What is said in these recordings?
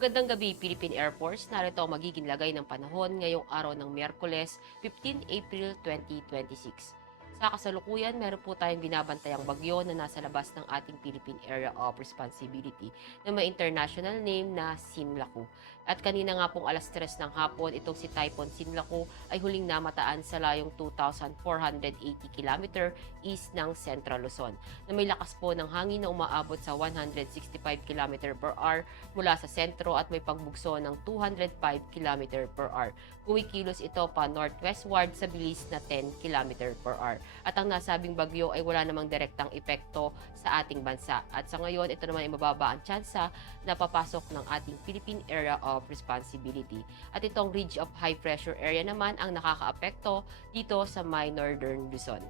Magandang gabi, Philippine Air Force. Narito ang magiging lagay ng panahon ngayong araw ng Miyerkules, 15 April 2026. Sa kasalukuyan, meron po tayong binabantayang bagyo na nasa labas ng ating Philippine Area of Responsibility na may international name na Sinlaku. At kanina nga pong alas 3 ng hapon, itong si Typhoon Sinlaku ay huling namataan sa layong 2,480 km east ng Central Luzon na may lakas po ng hangin na umaabot sa 165 km per hour mula sa sentro at may pagbugso ng 205 km per hour. Kumikilos ito pa northwestward sa bilis na 10 km per hour. At ang nasabing bagyo ay wala namang direktang epekto sa ating bansa. At sa ngayon, ito naman ay mababa ang tsansa na papasok ng ating Philippine Area of Responsibility. At itong ridge of high pressure area naman ang nakakaapekto dito sa my northern Luzon.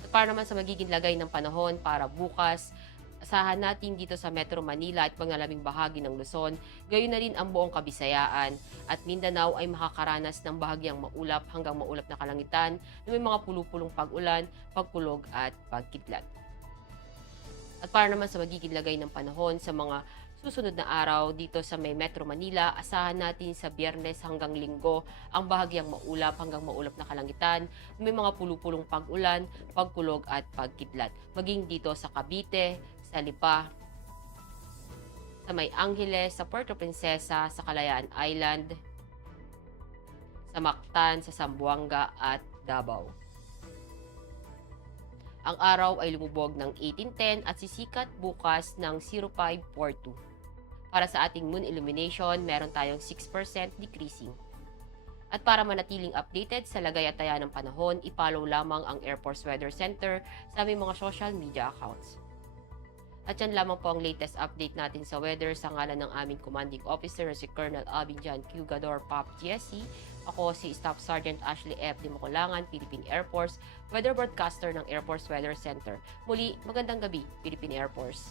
At para naman sa magiging lagay ng panahon para bukas, asahan natin dito sa Metro Manila at pangalabing bahagi ng Luzon, gayon na rin ang buong Kabisayaan at Mindanao ay makakaranas ng bahagyang maulap hanggang maulap na kalangitan na may mga pulupulong pag-ulan, pagkulog at pagkidlat. At para naman sa magiging lagay ng panahon sa mga susunod na araw dito sa may Metro Manila, asahan natin sa Biyernes hanggang Linggo ang bahagyang maulap hanggang maulap na kalangitan, may mga pulupulong pag-ulan, pagkulog at pagkidlat. Maging dito sa Cavite, sa Lipa, sa May Angeles, sa Puerto Princesa, sa Kalayaan Island, sa Mactan, sa Zamboanga at Davao. Ang araw ay lumubog ng 18:10 at sisikat bukas ng 05:42. Para sa ating moon illumination, meron tayong 6% decreasing. At para manatiling updated sa lagay at taya ng panahon, i-follow lamang ang Air Force Weather Center sa aming mga social media accounts. At yan lamang po ang latest update natin sa weather sa ngalan ng aming commanding officer si Colonel Abinjan Q. Gador Pop GSC. Ako si Staff Sergeant Ashley F. Dimakulangan, Philippine Air Force, weather broadcaster ng Air Force Weather Center. Muli, magandang gabi, Philippine Air Force.